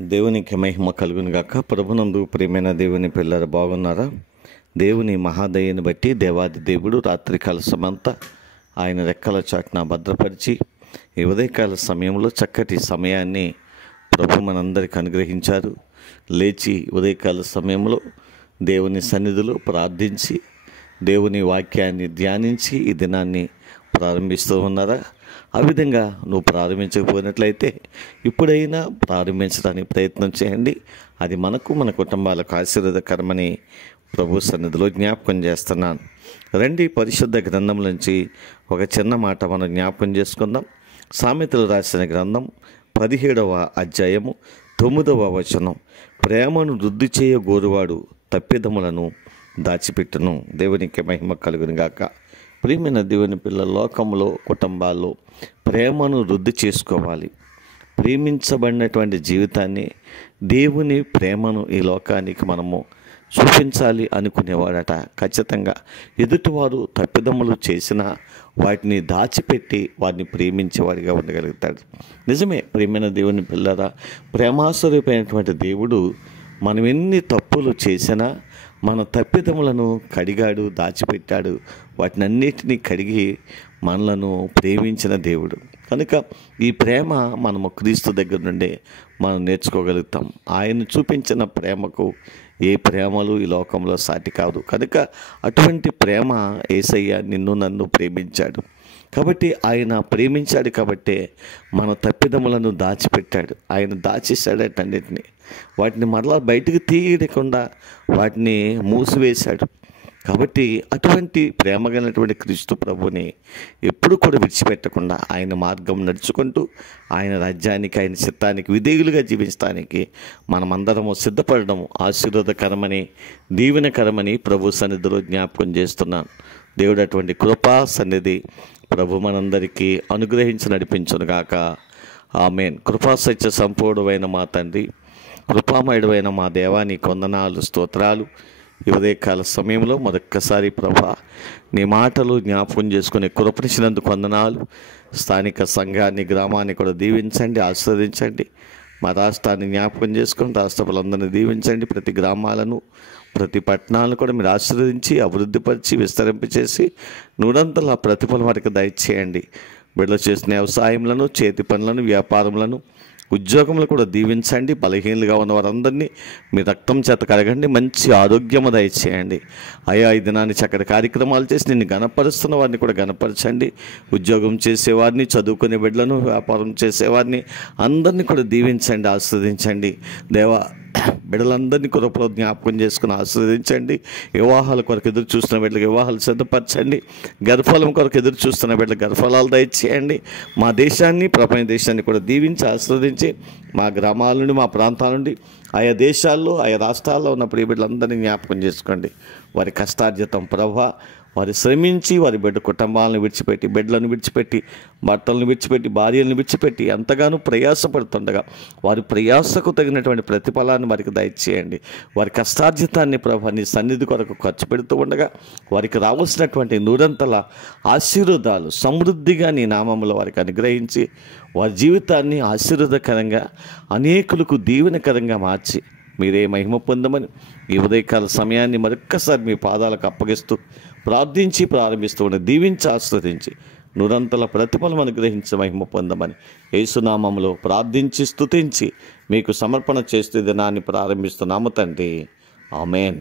దేవునికి మహిమ కలుగును గాక. ప్రభునందు ప్రియమైన దేవుని పిల్లలు బాగున్నారా? దేవుని మహాదయని బట్టి దేవాది దేవుడు రాత్రికాల సమంతా ఆయన రెక్కల చాటున భద్రపరిచి ఈ ఉదయకాల సమయంలో చక్కటి సమయాన్ని ప్రభు మనందరికి అనుగ్రహించారు. లేచి ఉదయకాల సమయంలో దేవుని సన్నిధిలో ప్రార్థించి దేవుని వాక్యాన్ని ధ్యానించి ఈ దినాన్ని ప్రారంభిస్తూ ఉన్నారా? ఆ విధంగా నువ్వు ప్రారంభించకపోయినట్లయితే ఇప్పుడైనా ప్రారంభించడానికి ప్రయత్నం చేయండి. అది మనకు మన కుటుంబాలకు ఆశీర్వాదకరమని ప్రభు సన్నిధిలో జ్ఞాపకం చేస్తున్నాను. రండి, పరిశుద్ధ గ్రంథం నుంచి ఒక చిన్న మాట మనం జ్ఞాపకం చేసుకుందాం. సామెతలు రాసిన గ్రంథం 17వ అధ్యాయము 9వ వచనం. ప్రేమను వృద్ధి చేయ గోరువాడు తప్పిదములను దాచిపెట్టును. దేవునికి మహిమ కలుగును గాక. ప్రియమైన దేవుని పిల్లల లోకంలో కుటుంబాల్లో ప్రేమను వృద్ధి చేసుకోవాలి. ప్రేమించబడినటువంటి జీవితాన్ని, దేవుని ప్రేమను ఈ లోకానికి మనము చూపించాలి అనుకునేవాడట. ఖచ్చితంగా ఎదుటివారు తప్పిదములు చేసినా వాటిని దాచిపెట్టి వారిని ప్రేమించేవాడిగా ఉండగలుగుతాడు. నిజమే ప్రియమైన దేవుని పిల్లరా, ప్రేమాస్వరూపమైనటువంటి దేవుడు మనం ఎన్ని తప్పులు చేసినా మన తప్పిదములను కడిగాడు, దాచిపెట్టాడు. వాటిని అన్నిటినీ కడిగి మనలను ప్రేమించిన దేవుడు కనుక ఈ ప్రేమ మనము క్రీస్తు దగ్గర నుండి మనం నేర్చుకోగలుగుతాం. ఆయన చూపించిన ప్రేమకు ఏ ప్రేమలు ఈ లోకంలో సాటి కాదు. కనుక అటువంటి ప్రేమ యేసయ్య నిన్ను నన్ను ప్రేమించాడు కాబట్టి, ఆయన ప్రేమించాడు కాబట్టే మన తప్పిదములను దాచిపెట్టాడు. ఆయన దాచేశాడటన్నిటిని, వాటిని మరలా బయటకు తీయకుండా వాటిని మూసివేశాడు. కాబట్టి అటువంటి ప్రేమ కలిగినటువంటి క్రీస్తు ప్రభుని ఎప్పుడు కూడా విడిచిపెట్టకుండా ఆయన మార్గం నడుచుకుంటూ ఆయన రాజ్యానికి, ఆయన చిత్తానికి విధేయులుగా జీవించడానికి మనమందరము సిద్ధపడడం ఆశీర్వాదకరమని, దీవెనకరమని ప్రభు సన్నిధిలో జ్ఞాపకం చేస్తున్నాను. దేవుడు అటువంటి కృపా సన్నిధి ప్రభు మనందరికీ అనుగ్రహించి నడిపించునుగాక. ఆమేన్. కృపా సత్య సంపూర్ణమైన మా తండ్రి, కృపామయుడైన మా దేవానికి వందనాలు, స్తోత్రాలు. ఈ ఉదయకాల సమయంలో మరొక్కసారి ప్రభా నీ మాటలు జ్ఞాపకం చేసుకుని కృపనిచ్చినందుకు వందనాలు. స్థానిక సంఘాన్ని, గ్రామాన్ని కూడా దీవించండి, ఆశీర్వదించండి. మా రాష్ట్రాన్ని జ్ఞాపకం చేసుకుని రాష్ట్ర ప్రజలందరినీ దీవించండి. ప్రతి గ్రామాలను, ప్రతి పట్టణాలను కూడా మీరు ఆశీర్వదించి అభివృద్ధిపరిచి విస్తరింపచేసి నూరంతల ప్రతిఫలం వారికి దయచేయండి. బిడ్డలు చేసిన వ్యవసాయములను, చేతి పనులను, వ్యాపారములను, ఉద్యోగములు కూడా దీవించండి. బలహీనలుగా ఉన్న వారందరినీ మీ రక్తం చేత కడగండి, మంచి ఆరోగ్యము దయచేయండి. అయా ఈ దినాన్ని చక్కటి కార్యక్రమాలు చేసి నిన్ను గణపరుస్తున్న వారిని కూడా గణపరచండి. ఉద్యోగం చేసేవారిని, చదువుకునే బిడ్డలను, వ్యాపారం చేసేవారిని అందరినీ కూడా దీవించండి, ఆస్వాదించండి. దేవా బిడ్డలందరినీ కృపలో జ్ఞాపకం చేసుకుని ఆశీర్వదించండి. వివాహాల కొరకు ఎదురు చూస్తున్న బిడ్డలకు వివాహాలు సిద్ధపరచండి. గర్భఫలం కొరకు ఎదురు చూస్తున్న బిడ్డలకు గర్భఫలాలు దయచేయండి. మా దేశాన్ని, ప్రపంచ దేశాన్ని కూడా దీవించి ఆశీర్వదించి మా గ్రామాల నుండి, మా ప్రాంతాల నుండి, ఆయా దేశాల్లో, ఆయా రాష్ట్రాల్లో ఉన్న ప్రియ బిడ్డలందరినీ జ్ఞాపకం చేసుకోండి. వారి కష్టార్జితం ప్రభా, వారు శ్రమించి వారి బిడ్డ కుటుంబాలను విడిచిపెట్టి, బిడ్డలను విడిచిపెట్టి, భర్తలను విడిచిపెట్టి, భార్యలను విడిచిపెట్టి ఎంతగానో ప్రయాసపడుతుండగా వారి ప్రయాసకు తగినటువంటి ప్రతిఫలాన్ని వారికి దయచేయండి. వారి కష్టార్జితాన్ని ప్రభు నీ సన్నిధి కొరకు ఖర్చు పెడుతూ ఉండగా వారికి రావాల్సినటువంటి నూరంతల ఆశీర్వాదాలు సమృద్ధిగా నీ నామములో వారికి అనుగ్రహించి వారి జీవితాన్ని ఆశీర్వాదకరంగా, అనేకులకు దీవెనకరంగా మార్చి మీరే మహిమ పొందమని ఈ ఉదయకాల సమయాన్ని మరొక్కసారి మీ పాదాలకు అప్పగిస్తూ ప్రారంభిస్తూ ఉండే దీవించి ఆస్వాదించి నూరంతల ప్రతిఫలం అనుగ్రహించి మహిమ పొందమని యేసునామములో ప్రార్థించి స్తుతించి మీకు సమర్పణ చేస్తూ దినాన్ని ప్రారంభిస్తున్నాము తండ్రి. ఆమేన్.